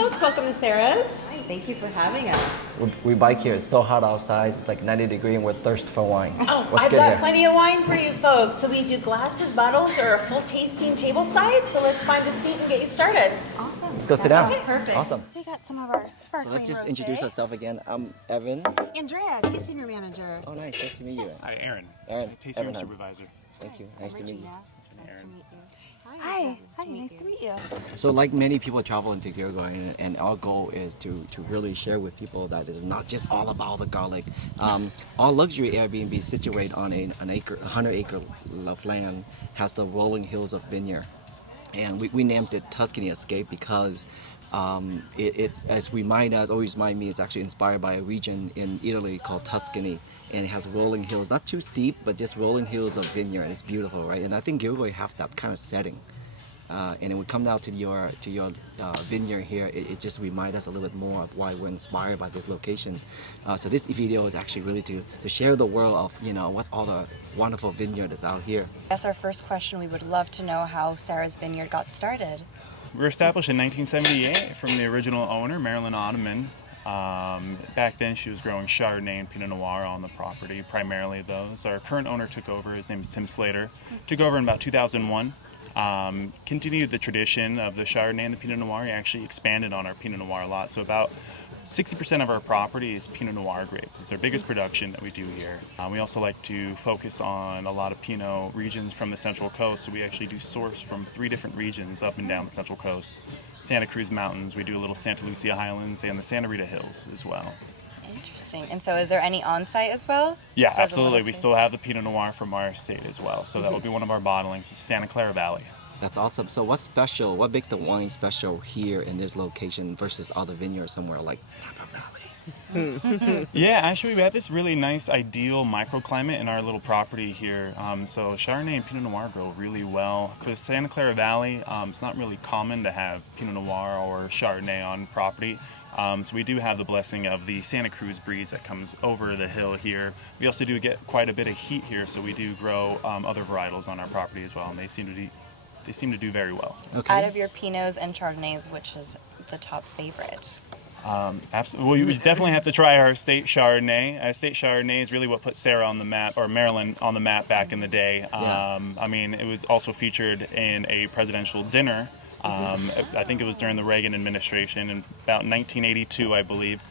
folks, welcome to Sarah's. Hi, thank you for having us. We bike here. It's so hot outside. It's like 90 degrees and we're thirsty for wine. Oh, Let's I've get got here. plenty of wine for you folks. So we do glasses, bottles, or a full tasting table side. So let's find a seat and get you started. Awesome. Let's go sit down. Sounds perfect. Awesome. So we got some of our So sparkling let's just rosé. introduce ourselves again. I'm Evan. Andrea, tasting room manager. Oh, nice. Nice to meet you. Hi, Aaron. Aaron. Tasting room Evan. supervisor. Thank you. Nice to meet you. Aaron. Hi, nice to meet you. So like many people travel into Uruguay, and our goal is to really share with people that it's not just all about the garlic. Our luxury Airbnb situated on an 100-acre of land has the rolling hills of vineyard. And we named it Tuscany Escape because it's, as always remind me, it's actually inspired by a region in Italy called Tuscany. And it has rolling hills, not too steep, but just rolling hills of vineyard. It's beautiful, right? And I think Uruguay have that kind of setting. And it would come down to your vineyard here. It just reminds us a little bit more of why we're inspired by this location. So this video is actually really to share the world of, what's all the wonderful vineyard that's out here. That's our first question. We would love to know how Sarah's Vineyard got started. We were established in 1978 from the original owner, Marilyn Ottoman. Back then she was growing Chardonnay and Pinot Noir on the property, primarily those. Our current owner took over, his name is Tim Slater, took over in about 2001. Continued the tradition of the Chardonnay and the Pinot Noir. He actually expanded on our Pinot Noir lot. So about 60% of our property is Pinot Noir grapes. It's our biggest production that we do here. We also like to focus on a lot of Pinot regions from the Central Coast. So we actually do source from 3 different regions up and down the Central Coast. Santa Cruz Mountains, we do a little Santa Lucia Highlands, and the Santa Rita Hills as well. Interesting. And so is there any on-site as well? Yeah, Just as a absolutely. little We taste? still have the Pinot Noir from our estate as well. So that will be one of our bottlings, Santa Clara Valley. That's awesome. So what's special? What makes the wine special here in this location versus other vineyards somewhere like Napa Valley? Yeah, actually we have this really nice ideal microclimate in our little property here. So Chardonnay and Pinot Noir grow really well. For the Santa Clara Valley, it's not really common to have Pinot Noir or Chardonnay on property. So we do have the blessing of the Santa Cruz breeze that comes over the hill here. We also do get quite a bit of heat here, so we do grow other varietals on our property as well, and they seem to do very well. Okay. Out of your Pinots and Chardonnays, which is the top favorite? Absolutely. Well, you definitely have to try our estate Chardonnay. Our estate Chardonnay is really what put Sarah on the map, or Maryland on the map back in the day. I mean, it was also featured in a presidential dinner. I think it was during the Reagan administration, in about 1982, I believe.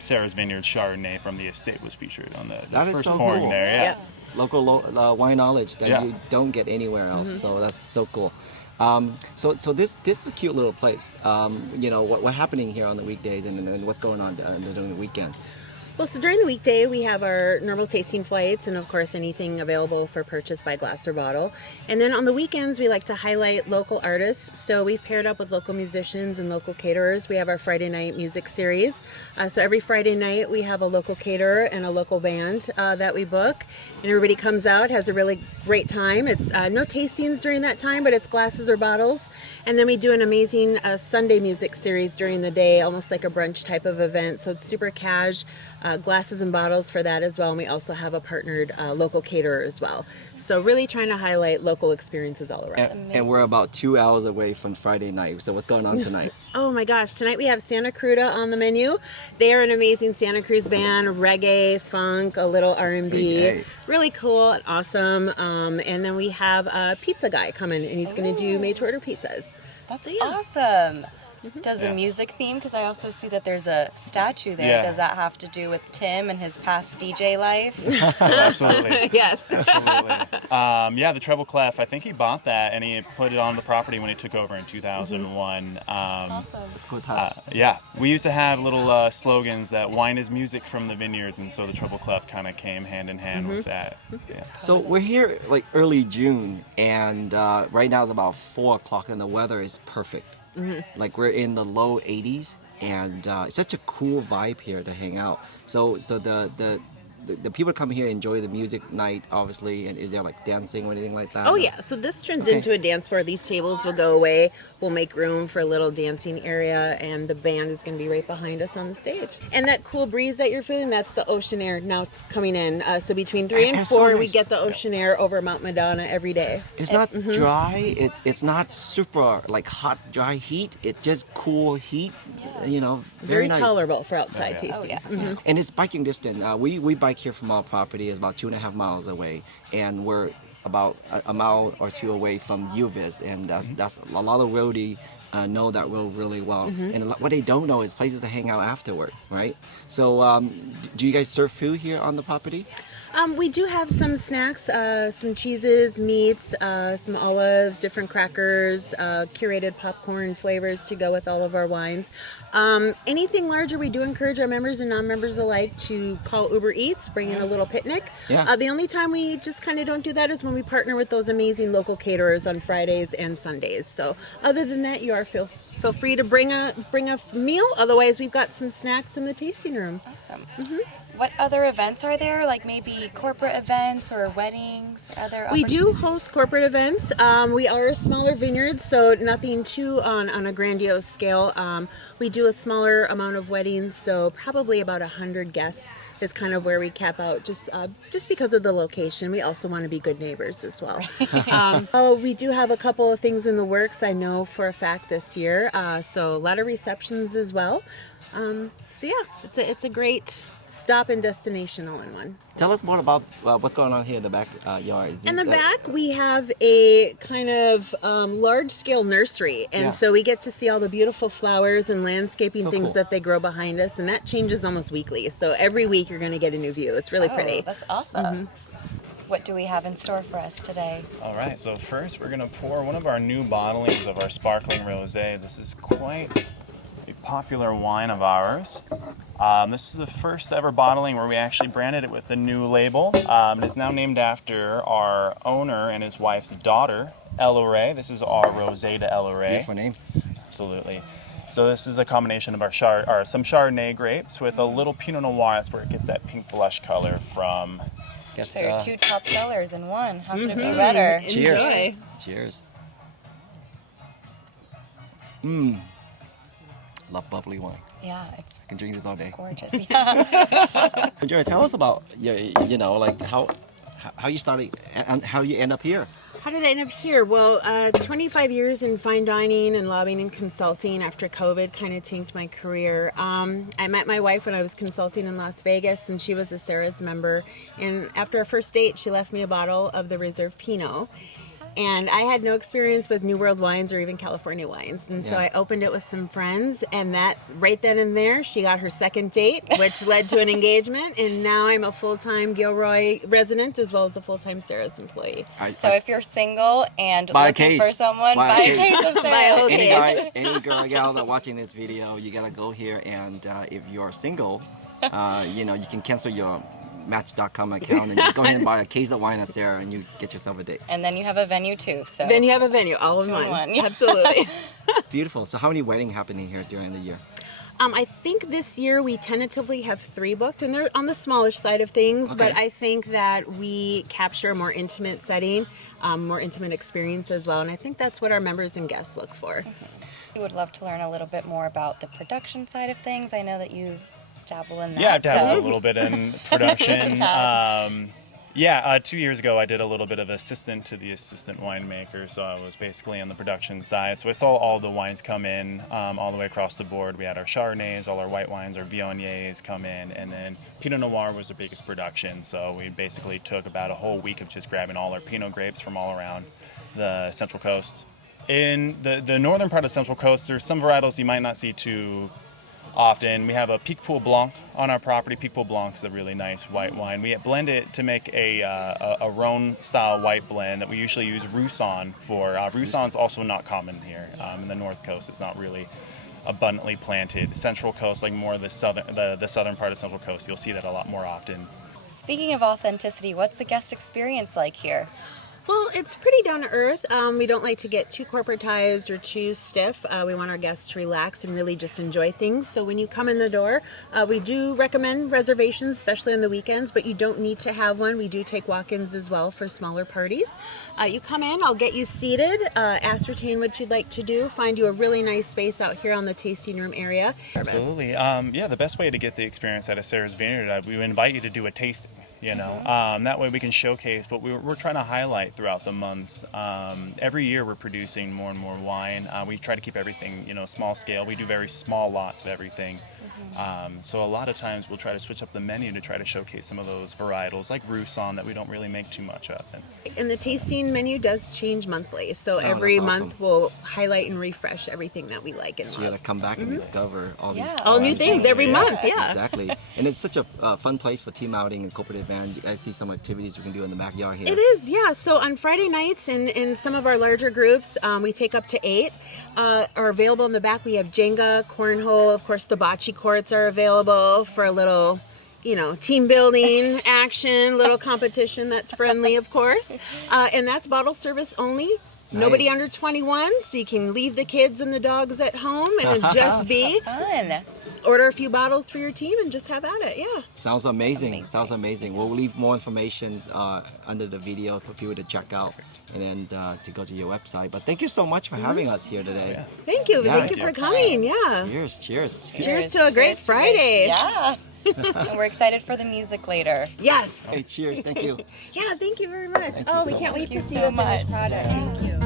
Sarah's Vineyard Chardonnay from the estate was featured on the That is first so pouring cool. there. Yeah. Local wine knowledge that Yeah. you don't get anywhere else. So that's so cool. So this is a cute little place. What's happening here on the weekdays and what's going on during the weekend? Well, so during the weekday, we have our normal tasting flights and, of course, anything available for purchase by glass or bottle. And then on the weekends, we like to highlight local artists. So we've paired up with local musicians and local caterers. We have our Friday night music series. So every Friday night, we have a local caterer and a local band that we book. And everybody comes out, has a really great time. It's no tastings during that time, but it's glasses or bottles. And then we do an amazing Sunday music series during the day, almost like a brunch type of event. So it's super cash. Glasses and bottles for that as well, and we also have a partnered local caterer as well. So really trying to highlight local experiences all around. And we're about 2 hours away from Friday night. So what's going on tonight? Oh my gosh, tonight we have Santa Cruda on the menu. They are an amazing Santa Cruz band, reggae, funk, a little R&B. Reggae. Really cool and awesome. And then we have a pizza guy coming, and he's going to do made-to-order pizzas. That's awesome. Mm-hmm. Does Yeah. a music theme? Because I also see that there's a statue there. Yeah. Does that have to do with Tim and his past DJ life? Absolutely. Yes. Absolutely. Yeah, the treble clef. I think he bought that and he put it on the property when he took over in 2001. Awesome. Cool touch. Yeah, we used to have little slogans that wine is music from the vineyards, and so the treble clef kind of came hand in hand with that. Yeah. So we're here like early June, and right now it's about 4 o'clock, and the weather is perfect. Like we're in the low 80s, and it's such a cool vibe here to hang out. So the the people come here enjoy the music night, obviously, and is there like dancing or anything like that? Oh yeah, so this turns Okay. into a dance floor. These tables will go away. We'll make room for a little dancing area, and the band is going to be right behind us on the stage. And that cool breeze that you're feeling, that's the ocean air now coming in. So between 3 and That's so 4, we nice. get the ocean air over Mount Madonna every day. It's not dry. It's not super like hot, dry heat. It's just cool heat. You know, Very nice. tolerable for outside Oh, yeah. tasting. Oh, yeah. And it's biking distance. We bike here from our property. It's about 2.5 miles away, and we're about a mile or two away from UViz, and that's a lot of roadie know that road really well. And what they don't know is places to hang out afterward, right? So, do you guys serve food here on the property? We do have some snacks, some cheeses, meats, some olives, different crackers, curated popcorn flavors to go with all of our wines. Anything larger, we do encourage our members and non-members alike to call Uber Eats, bring in a little picnic. Yeah. The only time we just kind of don't do that is when we partner with those amazing local caterers on Fridays and Sundays. So other than that, you are feel free to bring a meal. Otherwise, we've got some snacks in the tasting room. Awesome. What other events are there? Like maybe corporate events or weddings? Are there We do host corporate events. We are a smaller vineyard, so nothing too on a grandiose scale. We do a smaller amount of weddings, so probably about 100 guests is kind of where we cap out, just because of the location. We also want to be good neighbors as well. We do have a couple of things in the works, I know for a fact this year. So a lot of receptions as well. So yeah, it's a great stop and destination all in one. Tell us more about what's going on here in the back yard. In the back, we have a kind of large-scale nursery, and Yeah. so we get to see all the beautiful flowers and landscaping So things cool. that they grow behind us, and that changes almost weekly. So every week you're going to get a new view. It's really pretty. That's awesome. What do we have in store for us today? All right, so first we're gonna pour one of our new bottlings of our sparkling rosé. This is quite a popular wine of ours. This is the first ever bottling where we actually branded it with a new label. It is now named after our owner and his wife's daughter, Ella Ray. This is our Rosé de Ella Ray. Beautiful name. Absolutely. So this is a combination of our some Chardonnay grapes with a little Pinot Noir. That's where it gets that pink blush color from. Guess, So your two top sellers in one. How could it be better? cheers. Enjoy. Cheers. Love bubbly wine. Yeah, it's I can drink this all day. gorgeous. Yeah. Jared, tell us about you know, like how you started and how you end up here. How did I end up here? Well, 25 years in fine dining and lobbying and consulting after COVID kind of tanked my career. I met my wife when I was consulting in Las Vegas, and she was a Sarah's member. And after our first date, she left me a bottle of the Reserve Pinot. And I had no experience with New World wines or even California wines. And so Yeah. I opened it with some friends, and that right then and there, she got her second date, which led to an engagement. And now I'm a full-time Gilroy resident as well as a full-time Sarah's employee. So if you're single and Buy a looking case. for someone, Buy a buy a case. case of Buy a Sarah's. whole any case. guy, any girl, gal that watching this video, you gotta go here, and if you're single, you know, you can cancel your Match.com account and just go ahead and buy a case of wine at Sarah, and you get yourself a date. And then you have a venue too. So Then you have a venue, all in Two in one. one, yeah. Absolutely. Beautiful. So how many weddings happening here during the year? I think this year we tentatively have 3 booked, and they're on the smallish side of things, but Okay. I think that we capture a more intimate setting, more intimate experience as well, and I think that's what our members and guests look for. we would love to learn a little bit more about the production side of things. I know that you dabble in that. Yeah, I've dabbled so- a little bit in production. Just a tad. 2 years ago, I did a little bit of assistant to the assistant winemaker, so I was basically on the production side. So I saw all the wines come in all the way across the board. We had our Chardonnays, all our white wines, our Viogniers come in, and then Pinot Noir was the biggest production. So we basically took about a whole week of just grabbing all our Pinot grapes from all around the Central Coast. In the northern part of Central Coast, there's some varietals you might not see too often. We have a Picpoul Blanc on our property. Picpoul Blanc is a really nice white wine. We blend it to make a Rhone style white blend that we usually use Roussan for. Roussan's also not common here in the North Coast. It's not really abundantly planted. Central Coast, like more the southern part of Central Coast, you'll see that a lot more often. Speaking of authenticity, what's the guest experience like here? Well, it's pretty down to earth. We don't like to get too corporatized or too stiff. We want our guests to relax and really just enjoy things. So when you come in the door, we do recommend reservations, especially on the weekends, but you don't need to have one. We do take walk-ins as well for smaller parties. You come in, I'll get you seated, ascertain what you'd like to do, find you a really nice space out here on the tasting room area. Absolutely. Yeah, the best way to get the experience at a Sarah's Vineyard, we invite you to do a tasting. That way we can showcase what we're trying to highlight throughout the months. Every year we're producing more and more wine. We try to keep everything, small scale. We do very small lots of everything. So a lot of times we'll try to switch up the menu to try to showcase some of those varietals like Roussan that we don't really make too much of. And the tasting menu does change monthly. So every that's awesome. month we'll highlight and refresh everything that we like and So you love. gotta come back and discover all these All new things every Yeah. month, yeah. Exactly. And it's such a fun place for team outing and corporate event. I see some activities we can do in the backyard here. It is, yeah. So on Friday nights in some of our larger groups, we take up to 8. Are available in the back. We have Jenga, cornhole, of course the bocce courts are available for a little, team building action, little competition that's friendly, of course. And that's bottle service only. Nobody Nice. under 21, so you can leave the kids and the dogs at home and just be. Fun. Order a few bottles for your team and just have at it, yeah. Sounds amazing. Sounds amazing. We'll leave more information under the video for people to check out and then to go to your website. But thank you so much for having us here today. Thank you. Yeah. Thank you for coming, yeah. Cheers, cheers. Cheers to a great Friday. Yeah. And we're excited for the music later. Yes. Hey, cheers. Thank you. Yeah, thank you very much. you Oh, we so can't much. wait to Thank see you the so much. finished product. Thank you.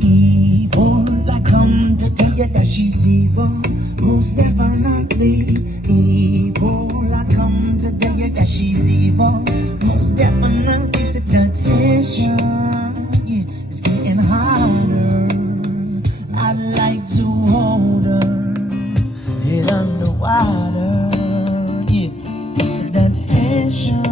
Evil, I come to tell you that she's evil, most definitely. Evil, I come to tell you that she's evil, most definitely. The temptation, yeah, it's getting harder. I'd like to hold her, head underwater, yeah. The tension.